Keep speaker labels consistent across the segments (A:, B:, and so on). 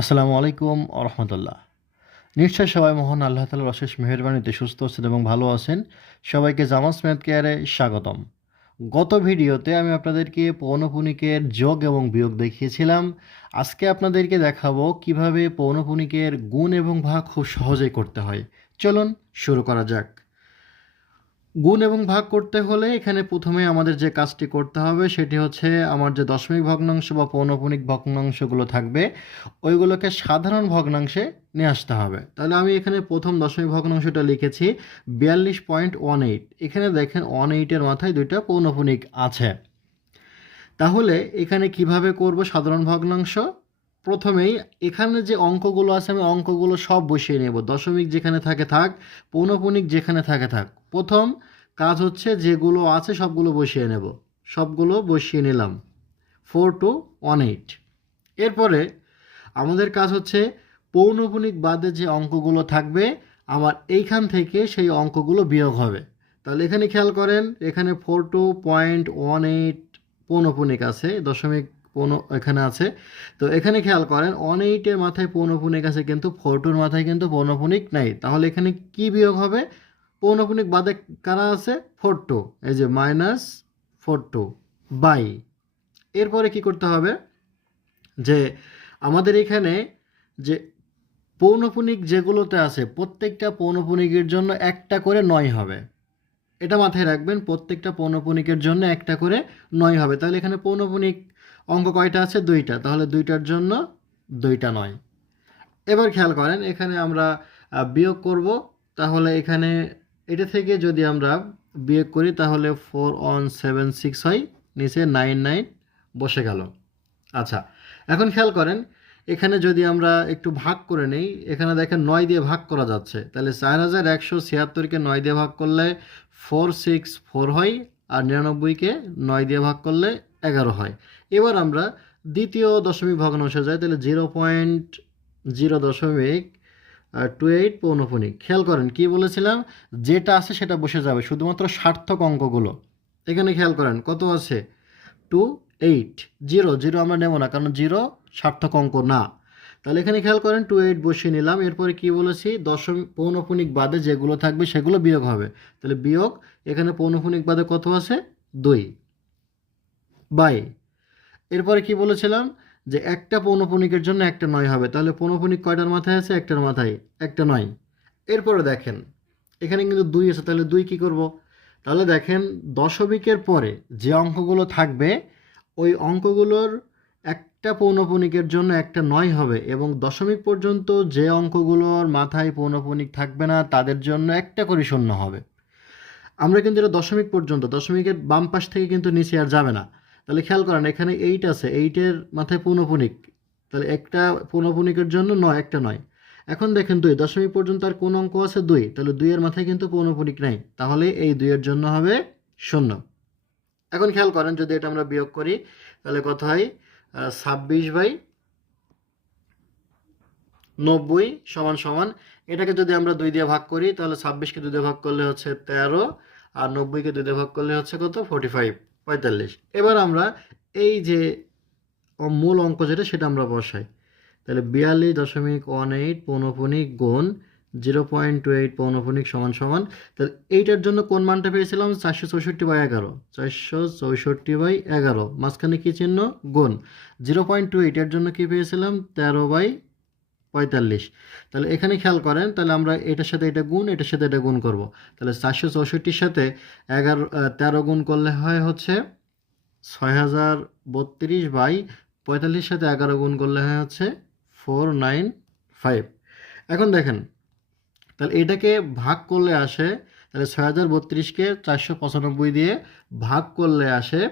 A: আসসালামু আলাইকুম আরহামতুল্লাহ নিশ্চয় সবাই মহান আল্লাহ তালার অশেষ মেহরবানিতে সুস্থ আছেন এবং ভালো আছেন। সবাইকে জামাস ম্যাথ কেয়ারে স্বাগতম। গত ভিডিওতে আমি আপনাদেরকে পৌনপুনিকের যোগ এবং বিয়োগ দেখিয়েছিলাম। আজকে আপনাদেরকে দেখাবো কীভাবে পৌনপুনিকের গুণ এবং ভাগ খুব সহজেই করতে হয়। চলুন শুরু করা যাক। গুণ এবং ভাগ করতে হলে এখানে প্রথমে আমাদের যে কাজটি করতে হবে সেটি হচ্ছে আমার যে দশমিক ভগ্নাংশ বা পৌনপুনিক ভগ্নাংশগুলো থাকবে, ওইগুলোকে সাধারণ ভগ্নাংশে নিয়ে আসতে হবে। তাহলে আমি এখানে প্রথম দশমিক ভগ্নাংশটা লিখেছি বিয়াল্লিশ পয়েন্ট ওয়ান এইট। এখানে দেখেন ওয়ান এইটের মাথায় দুইটা পৌনপুনিক আছে। তাহলে এখানে কীভাবে করব সাধারণ ভগ্নাংশ? প্রথমেই এখানে যে অঙ্কগুলো আছে আমি অঙ্কগুলো সব বসিয়ে নেব। দশমিক যেখানে থাকে থাক, পৌনপুনিক যেখানে থাকে থাক। প্রথম কাজ হচ্ছে যেগুলো আছে সবগুলো বসিয়ে নেব। সবগুলো বসিয়ে নিলাম। ফোর টু ওয়ান এইট এরপরে আমাদের কাজ হচ্ছে পৌনপুনিক বাদে যে অঙ্কগুলো থাকবে, আমার এইখান থেকে সেই অঙ্কগুলো বিয়োগ হবে। তাহলে এখানে খেয়াল করেন, এখানে four two point one eight পৌনপুনিক আছে, দশমিক পৌন এখানে আছে। তো এখানে খেয়াল করেন ওয়ান এইটের মাথায় পৌনপুনিক আছে কিন্তু ফোর টুর মাথায় কিন্তু পৌনপুনিক নাই। তাহলে এখানে কি বিয়োগ হবে? পৌনপুনিক বাদে কারা আছে? ফোর টু এই যে মাইনাস ফোর টু বাই। এরপরে কি করতে হবে? যে আমাদের এখানে যে পৌনপুনিক যেগুলোতে আছে, প্রত্যেকটা পৌনপুনিকের জন্য একটা করে নয় হবে। এটা মাথায় রাখবেন, প্রত্যেকটা পৌনপুনিকের জন্য একটা করে নয় হবে। তাহলে এখানে পৌনপুনিক অঙ্ক কয়টা আছে? দুইটা। তাহলে দুইটার জন্য দুইটা নয়। এবার খেয়াল করেন, এখানে আমরা বিয়োগ করব। তাহলে এখানে এটা থেকে যদি আমরা বিয়োগ করি, তাহলে ফোর ওয়ান সেভেন সিক্স হয়, নিচে নাইন নাইন বসে গেল। আচ্ছা এখন খেয়াল করেন, এখানে যদি আমরা একটু ভাগ করে নেই, এখানে দেখেন নয় দিয়ে ভাগ করা যাচ্ছে। তাহলে চার হাজার একশো ছিয়াত্তরকে নয় দিয়ে ভাগ করলে ফোর সিক্স ফোর হয়, আর নিরানব্বইকে নয় দিয়ে ভাগ করলে এগারো হয়। এবার আমরা দ্বিতীয় দশমিক ভগ্নাংশে যাই তাহলে জিরো পয়েন্ট জিরো দশমিক টু এইট খেয়াল করেন, কি বলেছিলাম? যেটা আছে সেটা বসে যাবে, শুধুমাত্র সার্থক অঙ্কগুলো। এখানে খেয়াল করেন, কত আছে? টু এইট জিরো জিরো আমরা নেব না, কারণ জিরো সার্থক অঙ্ক না। তাহলে এখানে খেয়াল করেন টু এইট বসিয়ে নিলাম, এরপরে কি বলেছি? দশম পৌনপুনিক বাদে যেগুলো থাকবে সেগুলো বিয়োগ হবে। তাহলে বিয়োগ, এখানে পৌনপুনিক বাদে কত আছে? দুই। বাই। এরপরে কি বলেছিলাম? যে একটা পৌনপুনিকের জন্য একটা নয় হবে। তাহলে পৌনপুনিক কয়টার মাথায় আছে? একটার মাথায় একটা নয়। এরপরে দেখেন, এখানে কিন্তু দুই আছে, তাহলে দুই কি করব? তাহলে দেখেন, দশমিকের পরে যে অঙ্কগুলো থাকবে, ওই অঙ্কগুলোর একটা পৌনপুনিকের জন্য একটা নয় হবে এবং দশমিক পর্যন্ত যে অঙ্কগুলোর মাথায় পৌনপুনিক থাকবে না, তাদের জন্য একটা করে শূন্য হবে। আমরা কিন্তু এটা দশমিক পর্যন্ত, দশমিকের বাম পাশ থেকে কিন্তু নিচে আর যাবে না। তাহলে খেয়াল করেন, এখানে এইট আছে এইটের মাথায় পৌনপুনিক তাহলে একটা পৌনপুনিকের জন্য নয় একটা নয়। এখন দেখেন দুই, দশমিক পর্যন্ত আর কোন অঙ্ক আছে দুই, তাহলে দুইয়ের মাথায় কিন্তু পৌনপুনিক নাই। তাহলে এই দুইয়ের জন্য হবে শূন্য। এখন খেয়াল করেন, যদি এটা আমরা বিয়োগ করি, তাহলে কত হয়? ছাব্বিশ বাই নব্বই সমান সমান, এটাকে যদি আমরা দুই দিয়ে ভাগ করি, তাহলে ছাব্বিশকে দুই দিয়ে ভাগ করলে হচ্ছে তেরো, আর নব্বইকে দুই দিয়ে ভাগ করলে হচ্ছে কত? ফোর্টি ফাইভ পঁয়তাল্লিশ। এবার আমরা এই যে মূল অঙ্ক যেটা, সেটা আমরা বসাই। তাহলে বিয়াল্লিশ দশমিক ওয়ান এইট পৌনপুনিক গুণ জিরো পয়েন্ট টু এইট পৌনপুনিক সমান সমান। তাহলে এইটার জন্য কোন মানটা পেয়েছিলাম? চারশো চৌষট্টি বাই এগারো। চারশো চৌষট্টি বাই এগারো। মাঝখানে কী চিহ্ন? গুণ। জিরো পয়েন্ট টু এইটের জন্য কী পেয়েছিলাম? তেরো বাই পঁয়তাল্লিশ। তাহলে এখানে খেয়াল করেন, তাহলে আমরা এটার সাথে এটা গুণ, এটার সাথে এটা গুণ করব। তাহলে চারশো চৌষট্টির সাথে এগারো তেরো গুণ করলে হয় হচ্ছে ছয় হাজার বত্রিশ বাই পঁয়তাল্লিশ সাথে এগারো গুণ করলে হয় হচ্ছে ফোর নাইন ফাইভ। এখন দেখেন, তাহলে এটাকে ভাগ করলে আসে, তাহলে ছয় হাজার বত্রিশকে চারশো পঁচানব্বই দিয়ে ভাগ করলে আসে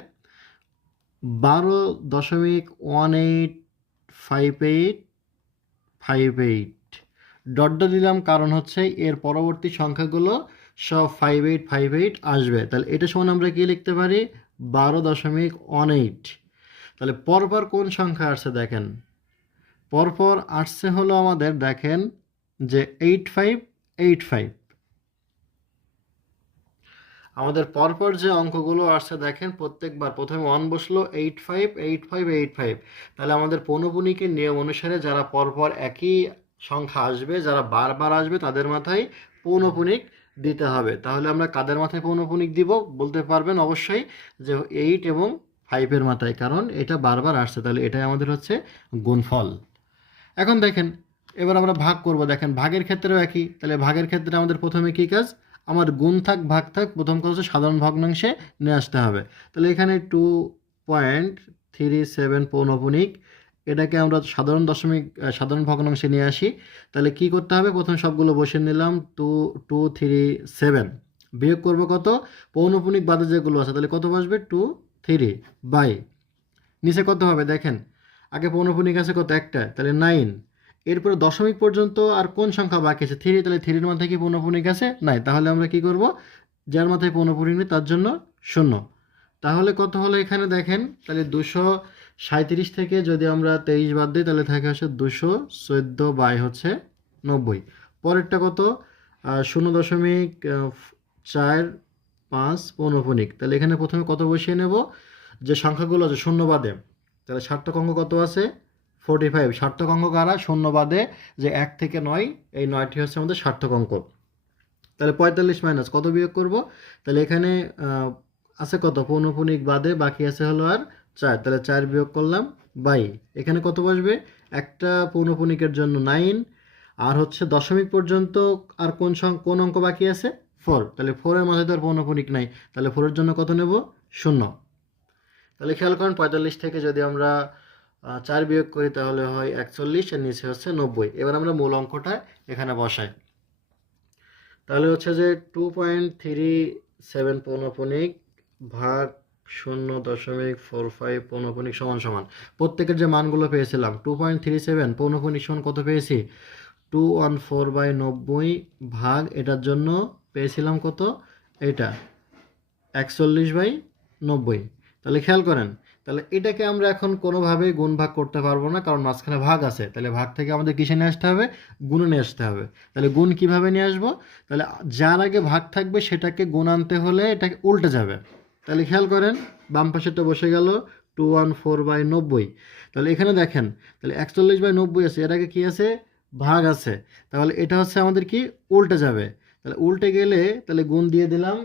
A: বারো দশমিক one eight five eight five eight. Dot দিলাম, কারণ হচ্ছে এর পরবর্তী সংখ্যাগুলো সব ফাইভ এইট ফাইভ এইট আসবে। তাহলে এটা সমান আমরা কি লিখতে পারি? বারো দশমিক ওয়ান এইট। তাহলে পরপর কোন সংখ্যা আসছে দেখেন। পরপর আসছে হলো আমাদের দেখেন যে এইট ফাইভ এইট ফাইভ। আমাদের পরপর যে অঙ্কগুলো আসছে, দেখেন প্রত্যেকবার প্রথমে ওয়ান বসল eight five eight five eight five তাহলে আমাদের পৌনপুনিকের নিয়ম অনুসারে যারা পরপর একই সংখ্যা আসবে, যারা বারবার আসবে, তাদের মাথায় পৌনপুনিক দিতে হবে। তাহলে আমরা কাদের মাথায় পৌনপুনিক দিব? বলতে পারবেন অবশ্যই যে এইট এবং ফাইভের মাথায়, কারণ এটা বারবার আসছে। তাহলে এটাই আমাদের হচ্ছে গুণফল। এখন দেখেন, এবার আমরা ভাগ করব। দেখেন, ভাগের ক্ষেত্রেও একই। তাহলে ভাগের ক্ষেত্রে আমাদের প্রথমে কী কাজ? আমার গুণ থাক, ভাগ থাক, প্রথম কথা হচ্ছে সাধারণ ভগ্নাংশে নিয়ে আসতে হবে। তাহলে এখানে টু পয়েন্ট থ্রি সেভেন পৌনপুনিক এটাকে আমরা সাধারণ দশমিক সাধারণ ভগ্নাংশে নিয়ে আসি। তাহলে কি করতে হবে? প্রথমে সবগুলো বসে নিলাম টু টু থ্রি সেভেন বিয়োগ করব কত? পৌনপুনিক বাদে যেগুলো আছে, তাহলে কত বসবে? টু থ্রি বাই নিচে কত হবে? দেখেন, আগে পৌনপুনিক আছে কত? একটা। তাহলে নাইন এরপরে দশমিক পর্যন্ত আর কোন সংখ্যা বাকি আছে? থ্রি তাহলে থ্রির মাথায় কি পৌনপুনিক আছে নাই। তাহলে আমরা কি করব? যার মাথায় পৌনপুনিক নেই তার জন্য শূন্য। তাহলে কত হলো এখানে দেখেন? তাহলে দুশো সাঁত্রিশ থেকে যদি আমরা তেইশ বাদ দিই, তাহলে থাকে হচ্ছে দুশো চোদ্দ বাই হচ্ছে নব্বই। পরেরটা কত? শূন্য দশমিক চার পাঁচ পৌনপুনিক তাহলে এখানে প্রথমে কত বসিয়ে নেব? যে সংখ্যাগুলো আছে শূন্য বাদে, তাহলে সার্থক অঙ্ক কত আছে? ফোর্টি ফাইভ সার্থক অঙ্ক কারা? শূন্য বাদে যে এক থেকে নয়, এই নয়টি হচ্ছে আমাদের সার্থক অঙ্ক তাহলে পঁয়তাল্লিশ মাইনাস কত বিয়োগ করব? তাহলে এখানে আছে কত? পৌনপুনিক বাদে বাকি আছে হলো আর চার। তাহলে চার বিয়োগ করলাম বাই। এখানে কত বসবে? একটা পৌনপুনিকের জন্য নাইন আর হচ্ছে দশমিক পর্যন্ত আর কোন কোন অঙ্ক বাকি আছে? ফোর তাহলে ফোরের মাঝে তো আর পৌনপুনিক নাই। তাহলে ফোরের জন্য কত নেব? শূন্য। তাহলে খেয়াল করেন, পঁয়তাল্লিশ থেকে যদি আমরা চার বিয়োগ করি তাহলে হয় একচল্লিশ আর নিচে হচ্ছে নব্বই। এবার আমরা মূল অঙ্কটা এখানে বসাই। তাহলে হচ্ছে যে টু পয়েন্ট থ্রি সেভেন পৌনপুনিক ভাগ শূন্য দশমিক ফোর ফাইভ পৌনপুনিক সমান সমান। প্রত্যেকের যে মানগুলো পেয়েছিলাম টু পয়েন্ট থ্রি সেভেন পৌনপুনিক সমান কত পেয়েছি? টু ওয়ান ফোর বাই নব্বই ভাগ এটার জন্য পেয়েছিলাম কত? এটা একচল্লিশ বাই নব্বই। তাহলে খেয়াল করেন তাহলে এটাকে আমরা এখন কোনোভাবেই গুণ ভাগ করতে পারব না, কারণ মাঝখানে ভাগ আছে। তাহলে ভাগ থেকে আমাদের কিসে নিয়ে আসতে হবে? গুণে নিয়ে আসতে হবে। তাহলে গুণ কীভাবে নিয়ে আসব? তাহলে যার আগে ভাগ থাকবে সেটাকে গুণ আনতে হলে এটাকে উল্টে যাবে। তাহলে খেয়াল করেন, বাম পাশেরটা বসে গেল টু ওয়ান ফোর বাই নব্বই। তাহলে এখানে দেখেন, তাহলে একচল্লিশ বাই নব্বই আছে, এর আগে কী আছে? ভাগ আছে। তাহলে এটা হচ্ছে আমাদের কি? উল্টে যাবে। তাহলে উল্টে গেলে, তাহলে গুণ দিয়ে দিলাম,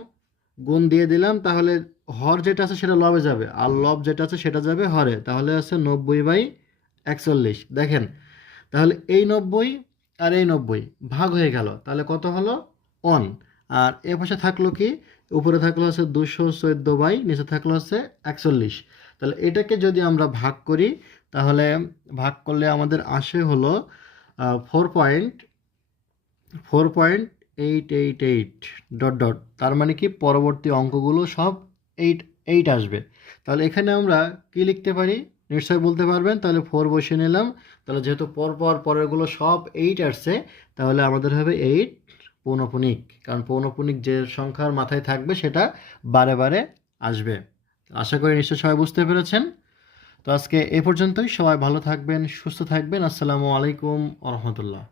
A: গুণ দিয়ে দিলাম, তাহলে হর যেটা আছে সেটা লবে যাবে, আর লব যেটা আছে সেটা যাবে হরে। তাহলে আছে নব্বই বাই একচল্লিশ। দেখেন, তাহলে এই নব্বই আর এই নব্বই ভাগ হয়ে গেল। তাহলে কত হলো? অন আর এ পাশে থাকল কি? উপরে থাকল হচ্ছে দুশো চোদ্দ বাই, নিচে থাকল হচ্ছে একচল্লিশ। তাহলে এটাকে যদি আমরা ভাগ করি, তাহলে ভাগ করলে আমাদের আসে হলো four point four point eight eight eight dot dot তার মানে কি? পরবর্তী অঙ্কগুলো সব এইট এইট আসবে। তাহলে এখানে আমরা কি লিখতে পারি? নিশ্চয়ই বলতে পারবেন। তাহলে ফোর বসে নিলাম। তাহলে যেহেতু পর পর পরেরগুলো সব এইট আসছে, তাহলে আমাদের হবে এইট পৌনপুনিক। কারণ পৌনপুনিক যে সংখ্যার মাথায় থাকবে, সেটা বারে বারে আসবে। আশা করি নিশ্চয়ই সবাই বুঝতে পেরেছেন। তো আজকে এ পর্যন্তই। সবাই ভালো থাকবেন, সুস্থ থাকবেন। আসসালামু আলাইকুম রহমতুল্লাহ।